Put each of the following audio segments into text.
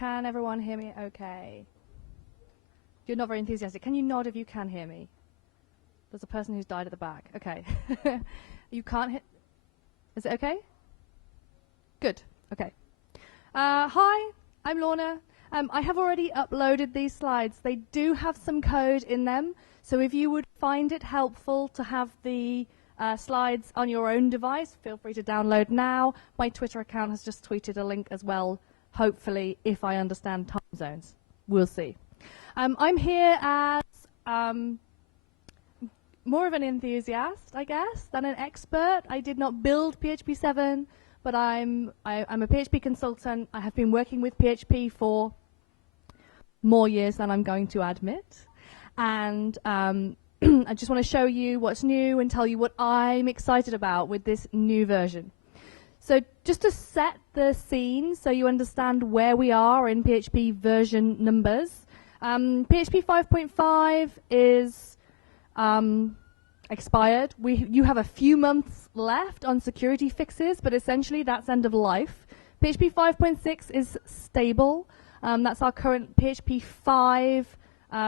Can everyone hear me okay? You're not very enthusiastic. Can you nod if you can hear me? There's a person who's died at the back. Okay. You can't hit. Is it okay? Good. Okay. Hi, I'm Lorna. I have already uploaded these slides. They do have some code in them, so if you would find it helpful to have the slides on your own device, feel free to download now. My Twitter account has just tweeted a link as well, hopefully, if I understand time zones. We'll see. I'm here as more of an enthusiast, I guess, than an expert. I did not build PHP7, but I'm a PHP consultant. I have been working with PHP for more years than I'm going to admit. And I just want to show you what's new and tell you what I'm excited about with this new version. So just to set the scene so you understand where we are in PHP version numbers, PHP 5.5 is expired. You have a few months left on security fixes, but essentially that's end of life. PHP 5.6 is stable. That's our current PHP 5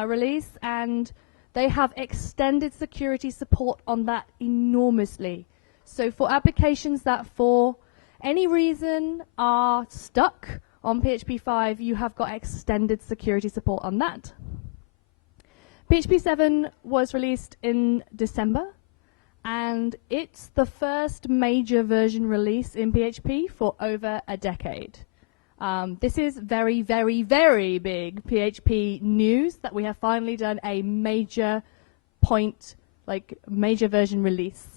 release, and they have extended security support on that enormously. So for applications that for any reason are stuck on PHP 5, you have got extended security support on that. PHP 7 was released in December, and it's the first major version release in PHP for over a decade. This is very, very, very big PHP news that we have finally done a major major version release.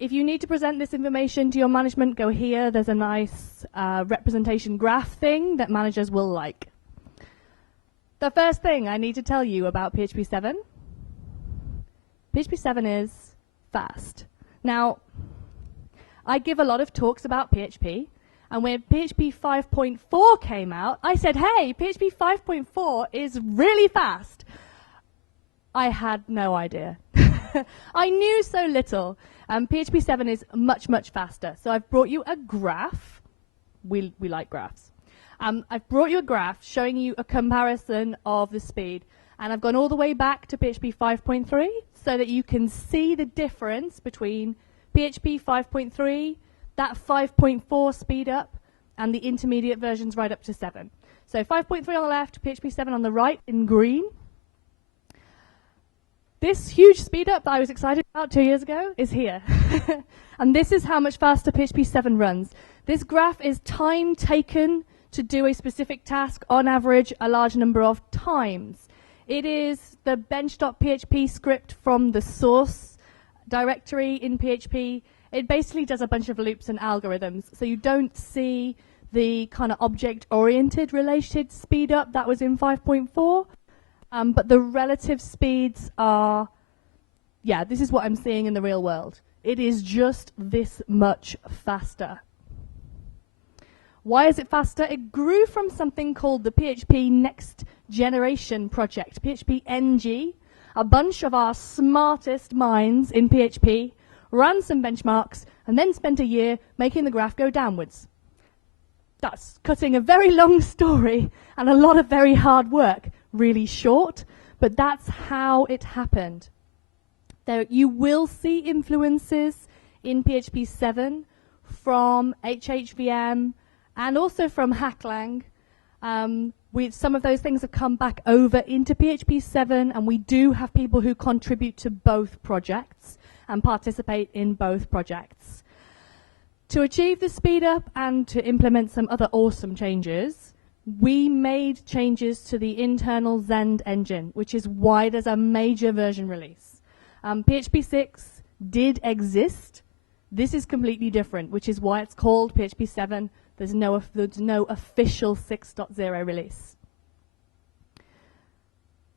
If you need to present this information to your management, go here. There's a nice representation graph thing that managers will like. The first thing I need to tell you about PHP 7, PHP 7 is fast. Now, I give a lot of talks about PHP, and when PHP 5.4 came out, I said, hey, PHP 5.4 is really fast. I had no idea. I knew so little. PHP 7 is much, much faster. So I've brought you a graph. We like graphs. I've brought you a graph showing you a comparison of the speed. And I've gone all the way back to PHP 5.3 so that you can see the difference between PHP 5.3, that 5.4 speed up, and the intermediate versions right up to 7. So 5.3 on the left, PHP 7 on the right in green. This huge speed up that I was excited about 2 years ago is here. And this is how much faster PHP 7 runs. This graph is time taken to do a specific task, on average, a large number of times. It is the bench.php script from the source directory in PHP. It basically does a bunch of loops and algorithms. So you don't see the kind of object-oriented related speed up that was in 5.4. But the relative speeds are, yeah, this is what I'm seeing in the real world. It is just this much faster. Why is it faster? It grew from something called the PHP Next Generation project, PHP NG. A bunch of our smartest minds in PHP ran some benchmarks and then spent a year making the graph go downwards. That's cutting a very long story and a lot of very hard work. Really short, but that's how it happened. There, you will see influences in PHP 7 from HHVM and also from Hacklang. Some of those things have come back over into PHP 7, and we do have people who contribute to both projects and participate in both projects. To achieve the speed up and to implement some other awesome changes, we made changes to the internal Zend engine, which is why there's a major version release. PHP 6 did exist. This is completely different, which is why it's called PHP 7. There's no official 6.0 release.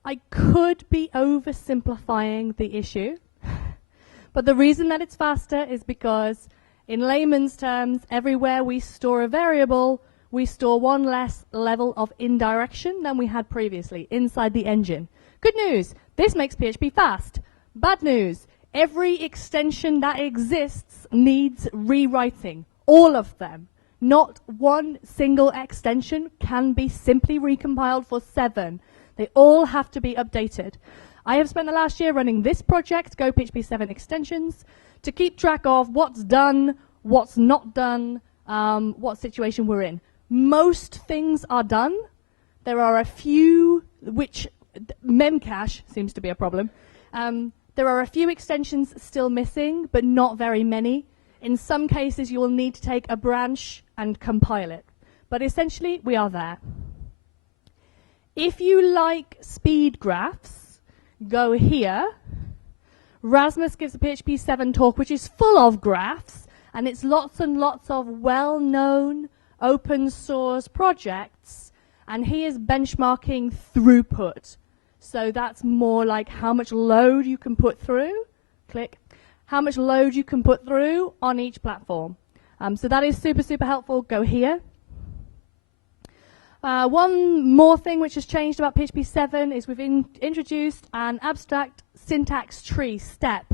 I could be oversimplifying the issue, but the reason that it's faster is because, in layman's terms, everywhere we store a variable, we store one less level of indirection than we had previously inside the engine. Good news, this makes PHP fast. Bad news, every extension that exists needs rewriting, all of them. Not one single extension can be simply recompiled for 7. They all have to be updated. I have spent the last year running this project, Go PHP 7 extensions, to keep track of what's done, what's not done, what situation we're in. Most things are done. There are a few which memcache seems to be a problem. There are a few extensions still missing, but not very many. In some cases, you will need to take a branch and compile it. But essentially, we are there. If you like speed graphs, go here. Rasmus gives a PHP 7 talk, which is full of graphs, and it's lots and lots of well-known open source projects, and he is benchmarking throughput. So that's more like how much load you can put through. Click. How much load you can put through on each platform. So that is super, super helpful. Go here. One more thing which has changed about PHP 7 is we've introduced an abstract syntax tree step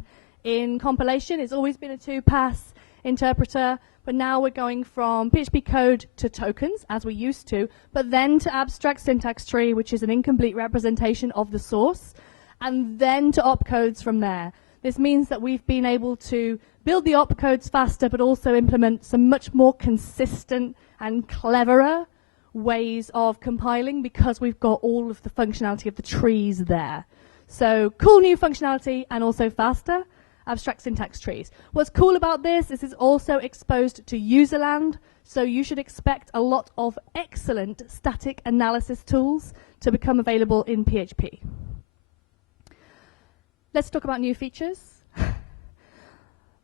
in compilation. It's always been a 2-pass interpreter, but now we're going from PHP code to tokens, as we used to, but then to abstract syntax tree, which is an incomplete representation of the source, and then to opcodes from there. This means that we've been able to build the opcodes faster, but also implement some much more consistent and cleverer ways of compiling because we've got all of the functionality of the trees there. So cool new functionality and also faster abstract syntax trees. What's cool about this is it's also exposed to userland, so you should expect a lot of excellent static analysis tools to become available in PHP. Let's talk about new features.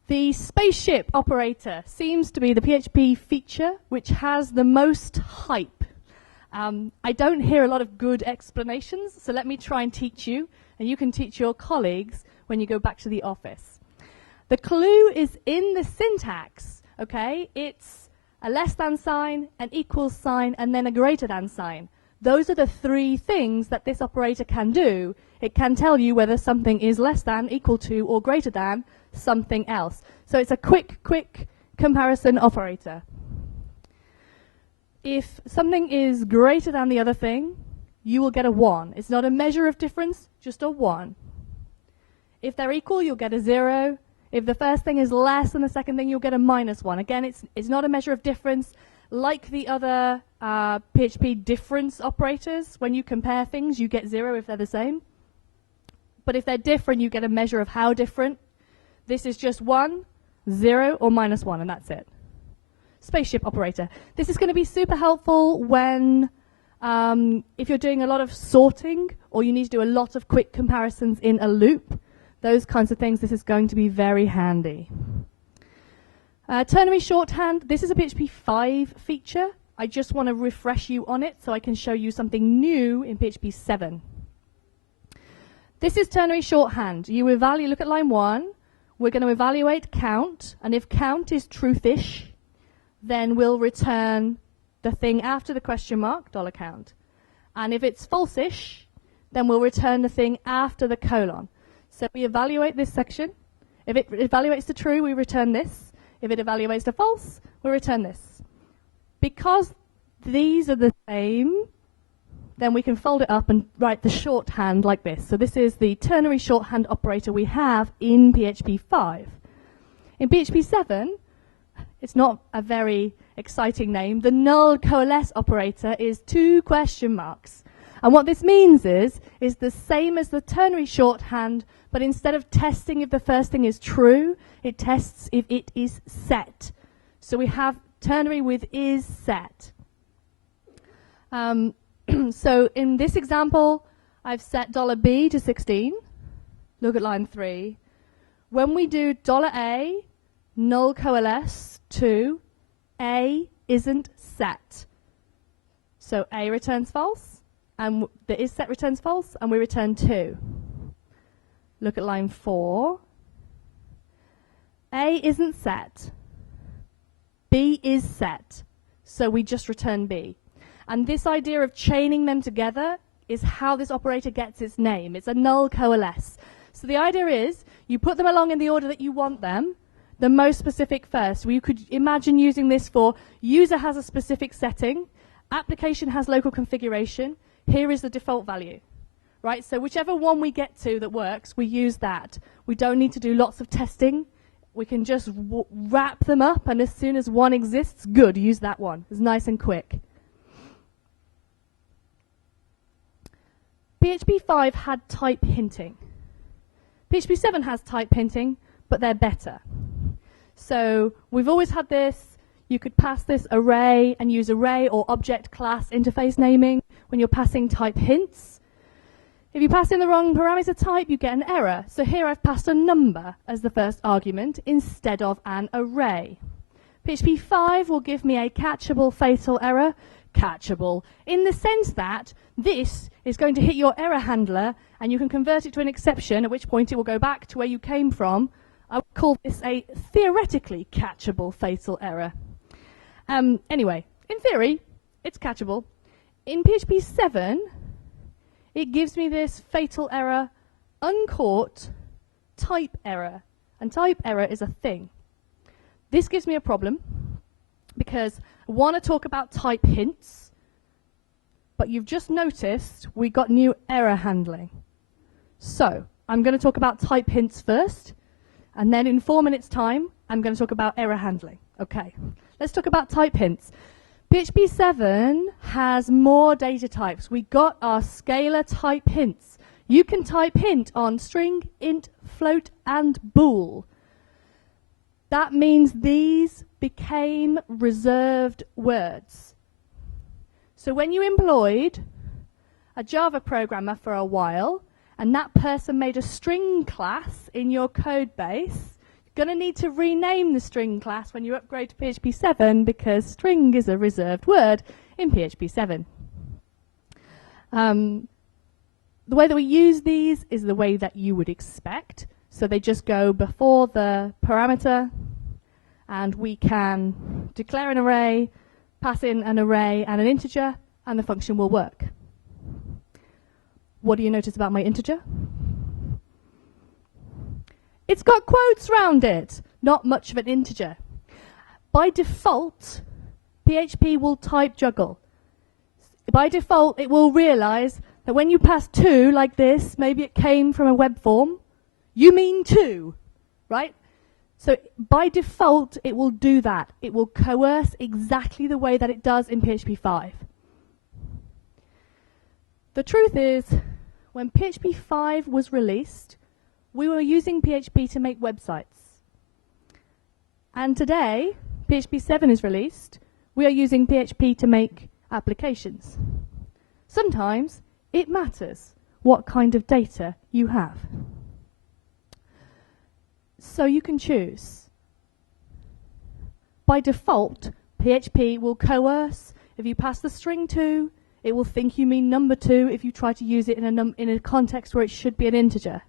The Spaceship Operator seems to be the PHP feature which has the most hype. I don't hear a lot of good explanations, so let me try and teach you, and you can teach your colleagues when you go back to the office. The clue is in the syntax, okay? It's a less than sign, an equals sign, and then a greater than sign. Those are the 3 things that this operator can do. It can tell you whether something is less than, equal to, or greater than something else. So it's a quick comparison operator. If something is greater than the other thing, you will get a 1. It's not a measure of difference, just a 1. If they're equal, you'll get a 0. If the first thing is less than the second thing, you'll get a -1. Again, it's not a measure of difference. Like the other PHP difference operators, when you compare things, you get 0 if they're the same. But if they're different, you get a measure of how different. This is just 1, 0, or -1, and that's it. Spaceship Operator. This is going to be super helpful when, if you're doing a lot of sorting, or you need to do a lot of quick comparisons in a loop, those kinds of things, this is going to be very handy. Ternary Shorthand, this is a PHP 5 feature. I just want to refresh you on it so I can show you something new in PHP 7. This is Ternary Shorthand. You look at line 1, we're going to evaluate count, and if count is truthish, then we'll return the thing after the question mark, $count. And if it's falsish, then we'll return the thing after the colon. So we evaluate this section. If it evaluates the true, we return this. If it evaluates the false, we return this. Because these are the same, then we can fold it up and write the shorthand like this. So this is the ternary shorthand operator we have in PHP 5. In PHP 7, it's not a very exciting name. The null coalesce operator is 2 question marks. And what this means is the same as the ternary shorthand, but instead of testing if the first thing is true, it tests if it is set. So we have ternary with is set. So in this example, I've set $B to 16. Look at line 3. When we do $A, null coalesce to A isn't set. So A returns false, and the is set returns false, and we return 2. Look at line 4. A isn't set. B is set. So we just return B. And this idea of chaining them together is how this operator gets its name. It's a null coalesce. So the idea is you put them along in the order that you want them, the most specific first. You could imagine using this for user has a specific setting, application has local configuration, here is the default value. Right, so whichever one we get to that works, we use that. We don't need to do lots of testing. We can just wrap them up, and as soon as one exists, good, use that one. It's nice and quick. PHP 5 had type hinting. PHP 7 has type hinting, but they're better. So we've always had this. You could pass this array and use array or object class interface naming when you're passing type hints. If you pass in the wrong parameter type, you get an error. So here I've passed a number as the first argument instead of an array. PHP 5 will give me a catchable fatal error. Catchable in the sense that this is going to hit your error handler and you can convert it to an exception, at which point it will go back to where you came from. I would call this a theoretically catchable fatal error. Anyway, in theory, it's catchable. In PHP 7, it gives me this fatal error, uncaught type error. And type error is a thing. This gives me a problem because I want to talk about type hints, but you've just noticed we got new error handling. So I'm going to talk about type hints first, and then in 4 minutes' time, I'm going to talk about error handling. Okay, let's talk about type hints. PHP 7 has more data types. We got our scalar type hints. You can type hint on string, int, float, and bool. That means these became reserved words. So when you employed a Java programmer for a while, and that person made a string class in your code base, going to need to rename the string class when you upgrade to PHP 7 because string is a reserved word in PHP 7. The way that we use these is the way that you would expect. So they just go before the parameter, and we can declare an array, pass in an array and an integer, and the function will work. What do you notice about my integer? It's got quotes round it. Not much of an integer. By default, PHP will type juggle. By default, it will realize that when you pass 2 like this, maybe it came from a web form, you mean 2, right? So by default, it will do that. It will coerce exactly the way that it does in PHP 5. The truth is, when PHP 5 was released, we were using PHP to make websites. And today, PHP 7 is released, we are using PHP to make applications. Sometimes it matters what kind of data you have. So you can choose. By default, PHP will coerce. If you pass the string 2, it will think you mean number 2 if you try to use it in a context where it should be an integer.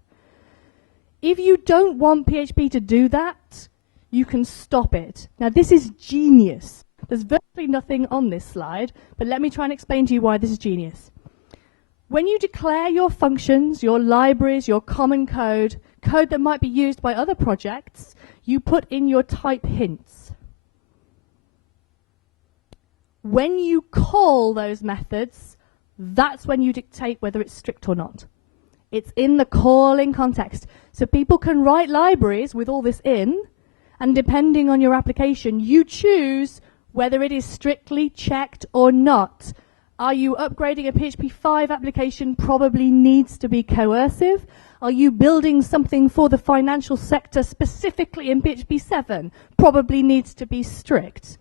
If you don't want PHP to do that, you can stop it. Now this is genius. There's virtually nothing on this slide, but let me try and explain to you why this is genius. When you declare your functions, your libraries, your common code, code that might be used by other projects, you put in your type hints. When you call those methods, that's when you dictate whether it's strict or not. It's in the calling context. So people can write libraries with all this in, and depending on your application, you choose whether it is strictly checked or not. Are you upgrading a PHP 5 application? Probably needs to be coercive. Are you building something for the financial sector specifically in PHP 7? Probably needs to be strict.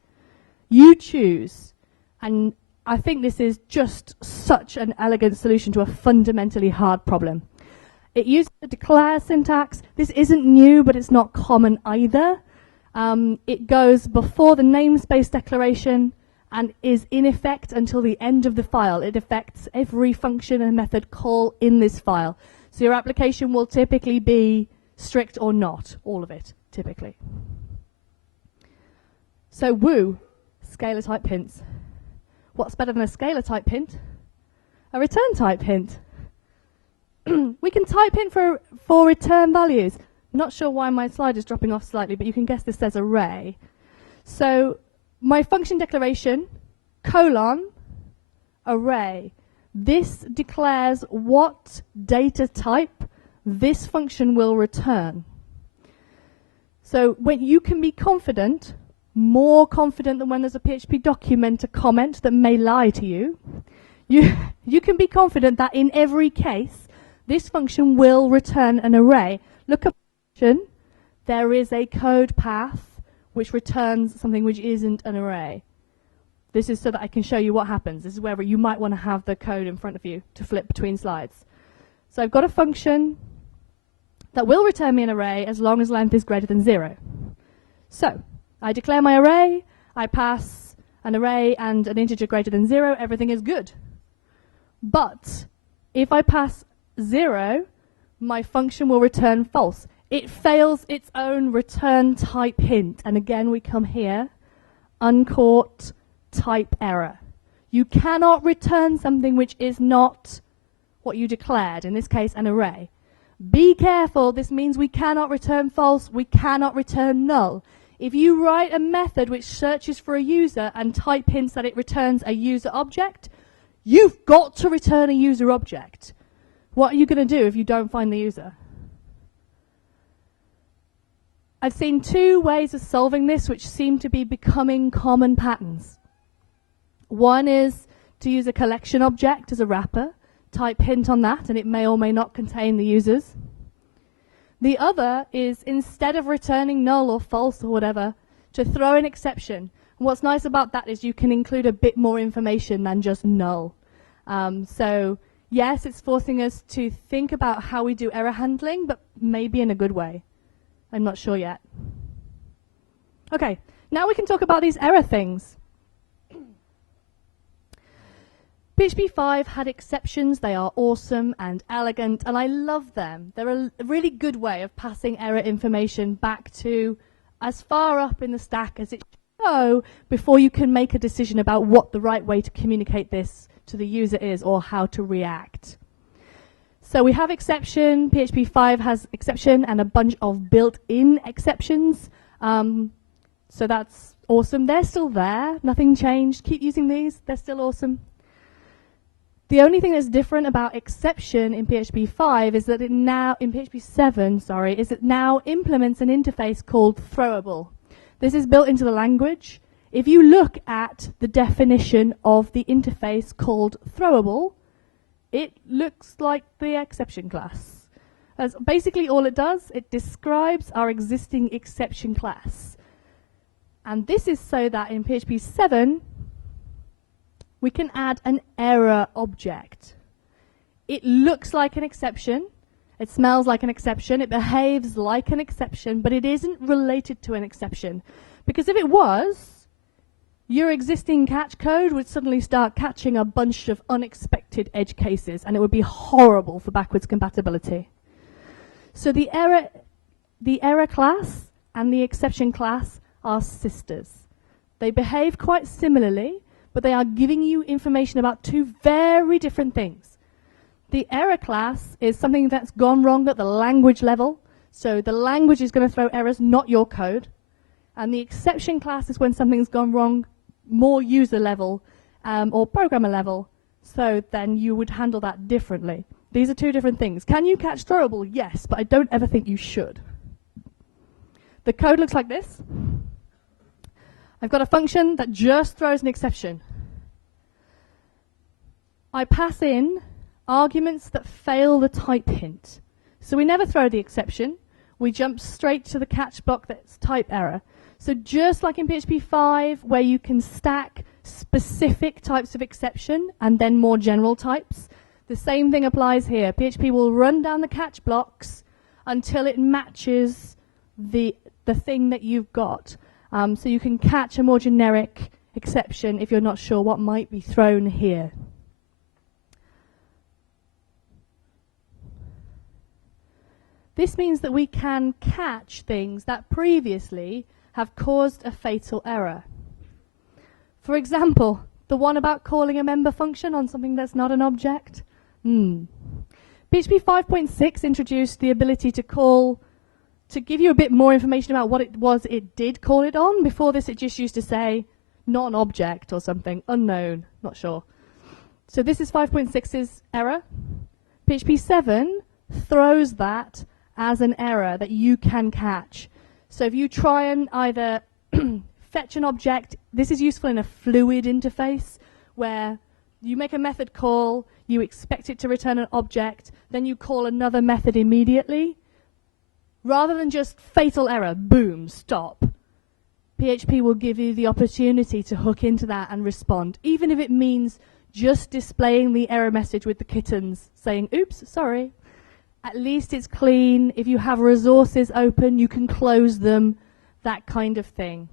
You choose. And I think this is just such an elegant solution to a fundamentally hard problem. It uses the declare syntax. This isn't new, but it's not common either. It goes before the namespace declaration and is in effect until the end of the file. It affects every function and method call in this file. So your application will typically be strict or not, all of it, typically. So woo, scalar type hints. What's better than a scalar type hint? A return type hint. We can type in for return values. Not sure why my slide is dropping off slightly, but you can guess this says array. So my function declaration, colon, array. This declares what data type this function will return. So when you can be confident, more confident than when there's a PHP document, a comment that may lie to you, you can be confident that in every case, this function will return an array. Look at the function. There is a code path which returns something which isn't an array. This is so that I can show you what happens. This is where you might want to have the code in front of you to flip between slides. So I've got a function that will return me an array as long as length is greater than 0. So I declare my array, I pass an array and an integer greater than 0, everything is good. But if I pass 0, my function will return false. It fails its own return type hint. And again, we come here, uncaught type error. You cannot return something which is not what you declared, in this case an array. Be careful, this means we cannot return false, we cannot return null. If you write a method which searches for a user and type hints that it returns a user object, you've got to return a user object. What are you going to do if you don't find the user? I've seen two ways of solving this which seem to be becoming common patterns. One is to use a collection object as a wrapper, type hint on that, and it may or may not contain the users. The other is, instead of returning null or false or whatever, to throw an exception. And what's nice about that is you can include a bit more information than just null. So yes, it's forcing us to think about how we do error handling, but maybe in a good way. I'm not sure yet. Okay, now we can talk about these error things. PHP 5 had exceptions. They are awesome and elegant, and I love them. They're a really good way of passing error information back to as far up in the stack as it should go before you can make a decision about what the right way to communicate this to the user is or how to react. So we have exception. PHP 5 has exception and a bunch of built-in exceptions. So that's awesome. They're still there. Nothing changed. Keep using these. They're still awesome. The only thing that's different about exception in PHP 5 is that it now, in PHP 7, sorry, is it now implements an interface called Throwable. This is built into the language. If you look at the definition of the interface called Throwable, it looks like the exception class. That's basically all it does. It describes our existing exception class. And this is so that in PHP 7, we can add an error object. It looks like an exception, it smells like an exception, it behaves like an exception, but it isn't related to an exception. Because if it was, your existing catch code would suddenly start catching a bunch of unexpected edge cases, and it would be horrible for backwards compatibility. So the error class and the exception class are sisters. They behave quite similarly, but they are giving you information about two very different things. The error class is something that's gone wrong at the language level, so the language is going to throw errors, not your code. And the exception class is when something's gone wrong more user level or programmer level, so then you would handle that differently. These are two different things. Can you catch throwable? Yes, but I don't ever think you should. The code looks like this. I've got a function that just throws an exception. I pass in arguments that fail the type hint. So we never throw the exception. We jump straight to the catch block that's type error. So just like in PHP 5, where you can stack specific types of exception and then more general types, the same thing applies here. PHP will run down the catch blocks until it matches the thing that you've got. So you can catch a more generic exception if you're not sure what might be thrown here. This means that we can catch things that previously have caused a fatal error. For example, the one about calling a member function on something that's not an object. PHP 5.6 introduced the ability to to give you a bit more information about what it was it did call it on, before this it just used to say not an object or something, unknown, not sure. So this is 5.6's error. PHP 7 throws that as an error that you can catch. So if you try and either fetch an object, this is useful in a fluid interface where you make a method call, you expect it to return an object, then you call another method immediately. Rather than just fatal error, boom, stop. PHP will give you the opportunity to hook into that and respond, even if it means just displaying the error message with the kittens, saying, oops, sorry. At least it's clean. If you have resources open, you can close them, that kind of thing.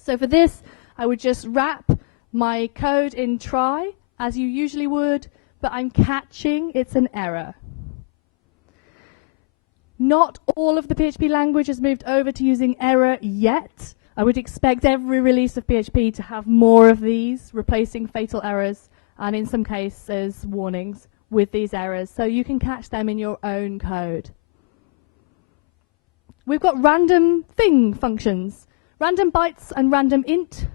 So for this, I would just wrap my code in try, as you usually would, but I'm catching it's an error. Not all of the PHP language has moved over to using error yet. I would expect every release of PHP to have more of these, replacing fatal errors, and in some cases warnings with these errors, so you can catch them in your own code. We've got random thing functions, random bytes and random int.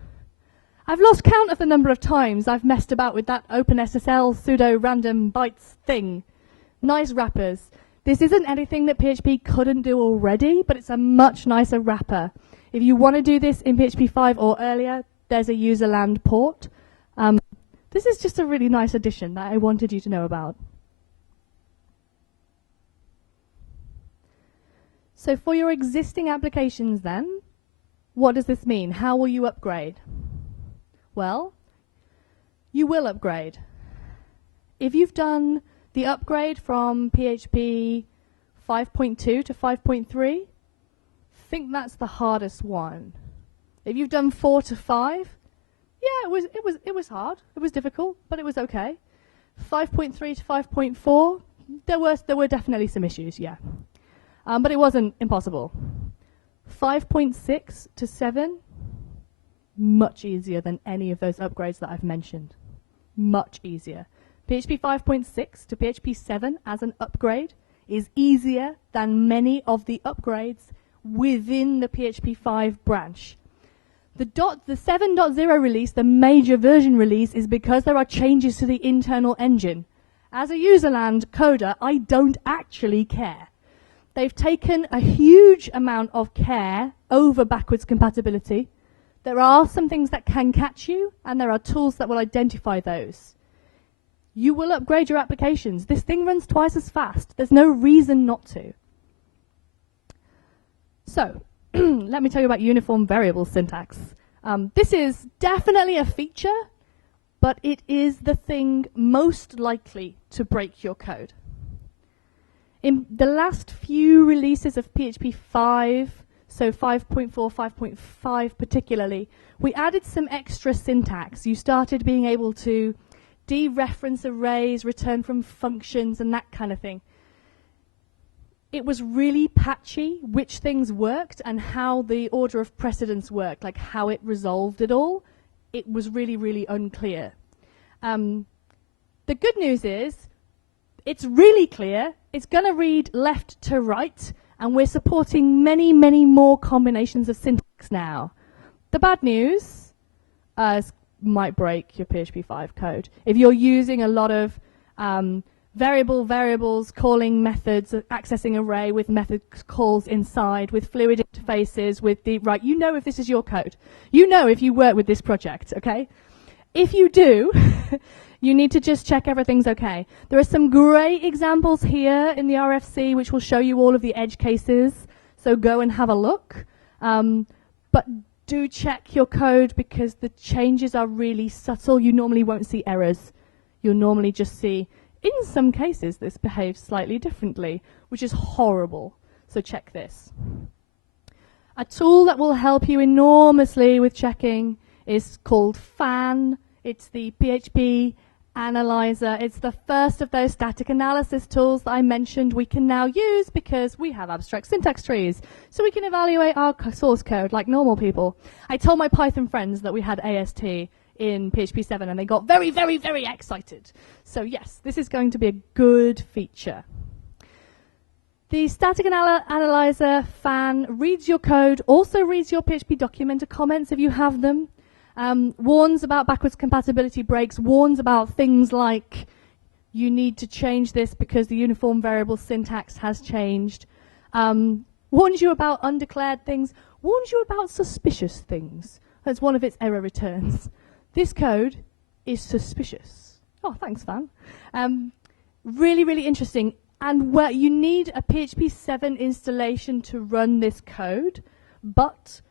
I've lost count of the number of times I've messed about with that OpenSSL pseudo random bytes thing. Nice wrappers. This isn't anything that PHP couldn't do already, but it's a much nicer wrapper. If you want to do this in PHP 5 or earlier, there's a userland port. This is just a really nice addition that I wanted you to know about. So for your existing applications then, what does this mean? How will you upgrade? Well, you will upgrade. If you've done the upgrade from PHP 5.2 to 5.3, I think that's the hardest one. If you've done 4 to 5, yeah, it was hard. It was difficult, but it was okay. 5.3 to 5.4, there were definitely some issues, yeah. But it wasn't impossible. 5.6 to 7, much easier than any of those upgrades that I've mentioned. Much easier. PHP 5.6 to PHP 7 as an upgrade is easier than many of the upgrades within the PHP 5 branch. The 7.0 release, the major version release, is because there are changes to the internal engine. As a userland coder, I don't actually care. They've taken a huge amount of care over backwards compatibility. There are some things that can catch you, and there are tools that will identify those. You will upgrade your applications. This thing runs twice as fast. There's no reason not to. So, let me tell you about uniform variable syntax. This is definitely a feature, but it is the thing most likely to break your code. In the last few releases of PHP 5, so 5.4, 5.5 particularly, we added some extra syntax. You started being able to dereference arrays, return from functions, and that kind of thing. It was really patchy which things worked and how the order of precedence worked, like how it resolved it all. It was really, really unclear. The good news is it's really clear. It's going to read left to right, and we're supporting many, many more combinations of syntax now. The bad news might break your PHP 5 code. If you're using a lot of variables, calling methods, accessing array with method calls inside, with fluid interfaces, with the, right, you know if this is your code. You know if you work with this project, okay? If you do, you need to just check everything's okay. There are some great examples here in the RFC which will show you all of the edge cases, so go and have a look. But do check your code because the changes are really subtle. You normally won't see errors. You'll normally just see, in some cases, this behaves slightly differently, which is horrible. So check this. A tool that will help you enormously with checking is called FAN. It's the PHP Analyzer. It's the first of those static analysis tools that I mentioned we can now use because we have abstract syntax trees. So we can evaluate our source code like normal people. I told my Python friends that we had AST in PHP 7 and they got very, very, very excited. So yes, this is going to be a good feature. The static analyzer fan reads your code, also reads your PHP documenter comments if you have them, warns about backwards compatibility breaks, warns about things like you need to change this because the uniform variable syntax has changed, warns you about undeclared things, warns you about suspicious things. That's one of its error returns. This code is suspicious. Oh, thanks, fan. Really, really interesting. And where you need a PHP7 installation to run this code, but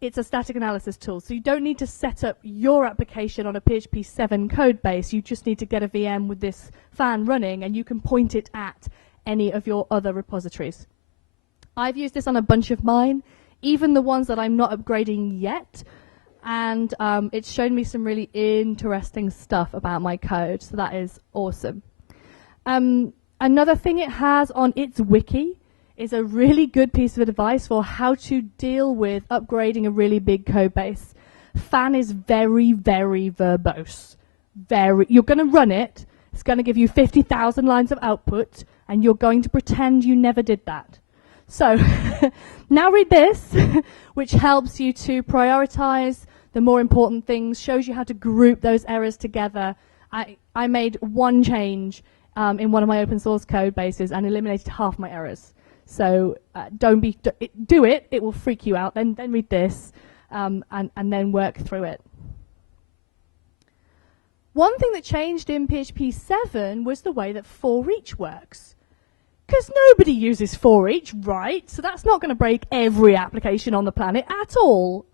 it's a static analysis tool. So you don't need to set up your application on a PHP7 code base. You just need to get a VM with this fan running, and you can point it at any of your other repositories. I've used this on a bunch of mine, even the ones that I'm not upgrading yet. And it's shown me some really interesting stuff about my code. So that is awesome. Another thing it has on its wiki is a really good piece of advice for how to deal with upgrading a really big code base. Fan is very, very verbose. You're going to run it, it's going to give you 50,000 lines of output, and you're going to pretend you never did that. So now read this, which helps you to prioritize the more important things, shows you how to group those errors together. I made one change in one of my open source code bases and eliminated half my errors. So do it, it will freak you out. Then read this and then work through it. One thing that changed in PHP 7 was the way that for each works. Because nobody uses for each, right? So that's not going to break every application on the planet at all.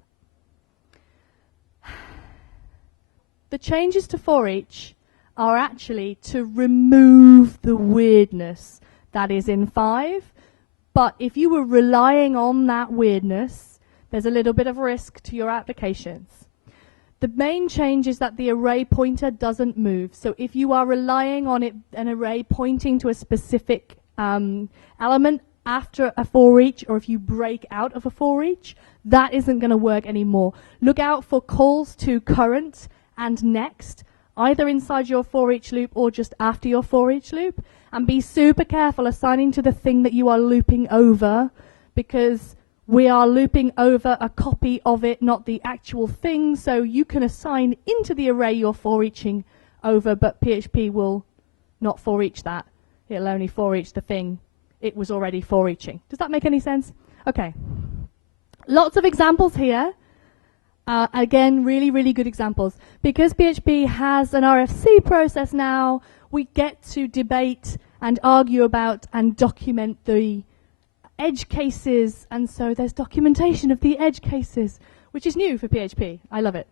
The changes to for each are actually to remove the weirdness that is in 5. But if you were relying on that weirdness, there's a little bit of risk to your applications. The main change is that the array pointer doesn't move. So if you are relying on an array pointing to a specific element after a for each, or if you break out of a for each, that isn't going to work anymore. Look out for calls to current and next, either inside your for each loop or just after your for each loop, and be super careful assigning to the thing that you are looping over, because we are looping over a copy of it, not the actual thing. So you can assign into the array you're for eaching over, but PHP will not for each that. It'll only for each the thing it was already for eaching. Does that make any sense? Okay. Lots of examples here. Again, really, really good examples. Because PHP has an RFC process now, we get to debate and argue about and document the edge cases. And so there's documentation of the edge cases, which is new for PHP. I love it.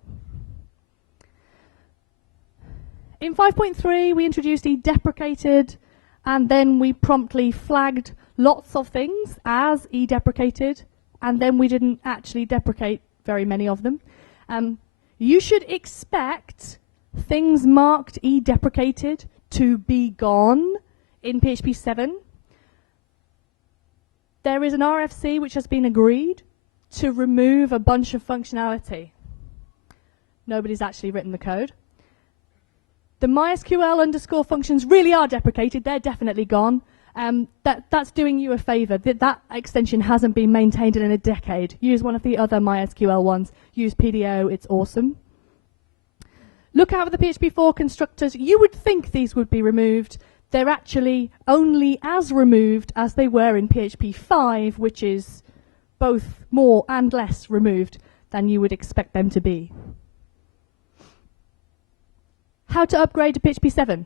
In 5.3, we introduced eDeprecated, and then we promptly flagged lots of things as eDeprecated, and then we didn't actually deprecate very many of them. You should expect things marked eDeprecated to be gone in PHP 7. There is an RFC which has been agreed to remove a bunch of functionality. Nobody's actually written the code. The MySQL underscore functions really are deprecated. They're definitely gone. That's doing you a favor. That extension hasn't been maintained in a decade. Use one of the other MySQL ones. Use PDO. It's awesome. Look out for the PHP 4 constructors. You would think these would be removed. They're actually only as removed as they were in PHP 5, which is both more and less removed than you would expect them to be. How to upgrade to PHP 7?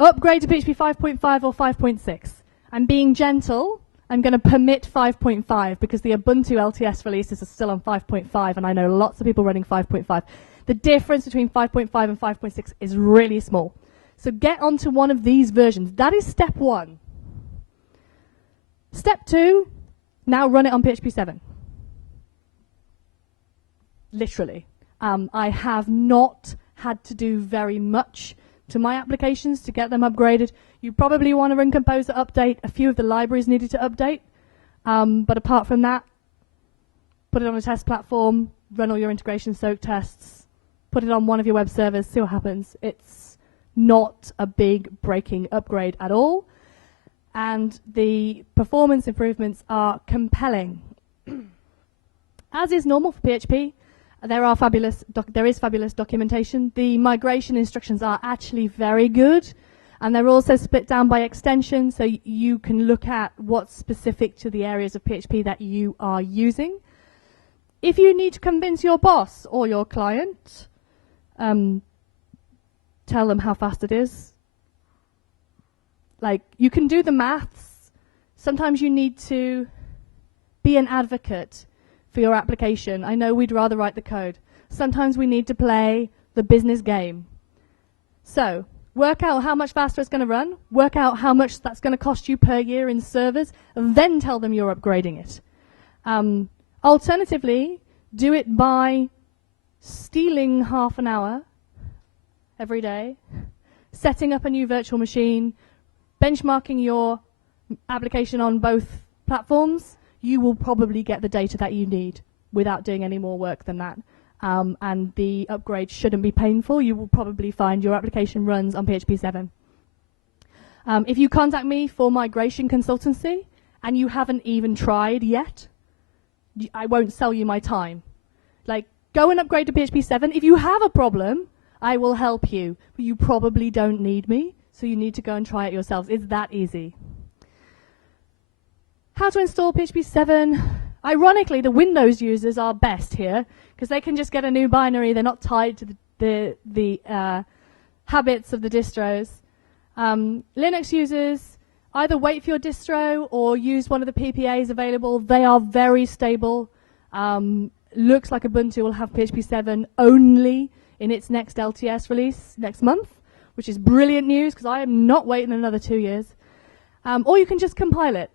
Upgrade to PHP 5.5 or 5.6. I'm being gentle. I'm going to permit 5.5 because the Ubuntu LTS releases are still on 5.5, and I know lots of people running 5.5. The difference between 5.5 and 5.6 is really small. So get onto one of these versions. That is step 1. Step 2, now run it on PHP 7. Literally. I have not had to do very much to my applications to get them upgraded. You probably want to run Composer Update. A few of the libraries needed to update. But apart from that, put it on a test platform, run all your integration soak tests, put it on one of your web servers, see what happens. It's not a big breaking upgrade at all. and the performance improvements are compelling. As is normal for PHP, there is fabulous documentation. The migration instructions are actually very good, and they're also split down by extension, so you can look at what's specific to the areas of PHP that you are using. If you need to convince your boss or your client, tell them how fast it is. Like, you can do the maths. Sometimes you need to be an advocate for your application. I know we'd rather write the code. Sometimes we need to play the business game. So, work out how much faster it's going to run, work out how much that's going to cost you per year in servers, and then tell them you're upgrading it. Alternatively, do it by stealing half an hour every day, setting up a new virtual machine, benchmarking your application on both platforms. You will probably get the data that you need without doing any more work than that. And the upgrade shouldn't be painful. You will probably find your application runs on PHP7. If you contact me for migration consultancy and you haven't even tried yet, I won't sell you my time. Like, go and upgrade to PHP7. If you have a problem, I will help you. But you probably don't need me, so you need to go and try it yourselves. It's that easy. How to install PHP7? Ironically, the Windows users are best here, because they can just get a new binary. They're not tied to the habits of the distros. Linux users, either wait for your distro or use one of the PPAs available. They are very stable. Looks like Ubuntu will have PHP7 only in its next LTS release next month, which is brilliant news, because I am not waiting another 2 years. Or you can just compile it.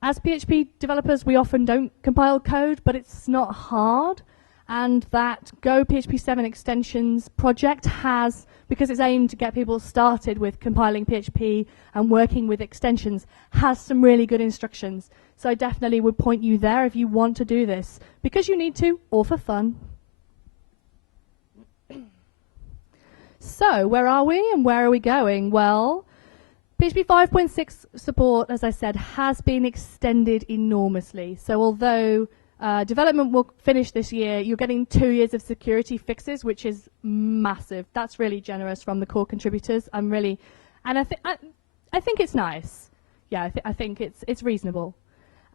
As PHP developers, we often don't compile code, but it's not hard. And that Go PHP7 extensions project has, because it's aimed to get people started with compiling PHP and working with extensions, has some really good instructions. So I definitely would point you there if you want to do this, because you need to, or for fun. So, where are we and where are we going? Well, PHP 5.6 support, as I said, has been extended enormously. So although development will finish this year, you're getting 2 years of security fixes, which is massive. That's really generous from the core contributors. I think it's nice. Yeah, I think it's reasonable.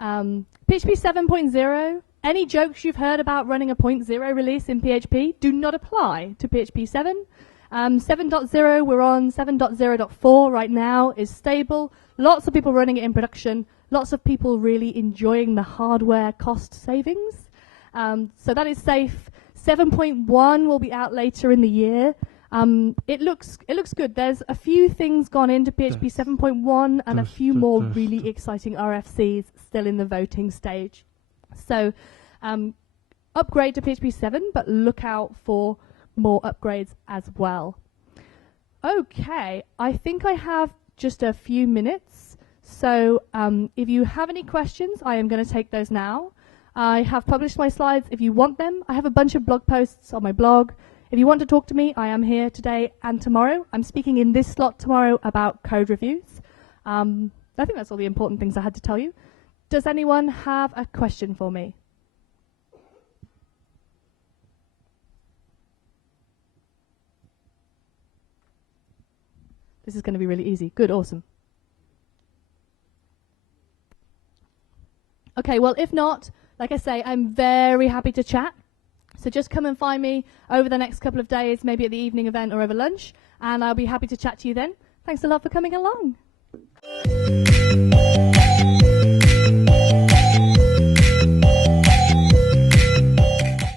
PHP 7.0, any jokes you've heard about running a 0.0 release in PHP do not apply to PHP 7. 7.0, we're on 7.0.4 right now, is stable. Lots of people running it in production. Lots of people really enjoying the hardware cost savings. So that is safe. 7.1 will be out later in the year. It looks good. There's a few things gone into PHP 7.1 and a few more really exciting RFCs still in the voting stage. So upgrade to PHP 7, but look out for more upgrades as well. Okay, I think I have just a few minutes. So if you have any questions, I am going to take those now. I have published my slides if you want them. I have a bunch of blog posts on my blog. If you want to talk to me, I am here today and tomorrow. I'm speaking in this slot tomorrow about code reviews. I think that's all the important things I had to tell you. Does anyone have a question for me? This is going to be really easy. Good, awesome. Okay, well, if not, like I say, I'm very happy to chat. So just come and find me over the next couple of days, maybe at the evening event or over lunch, and I'll be happy to chat to you then. Thanks a lot for coming along.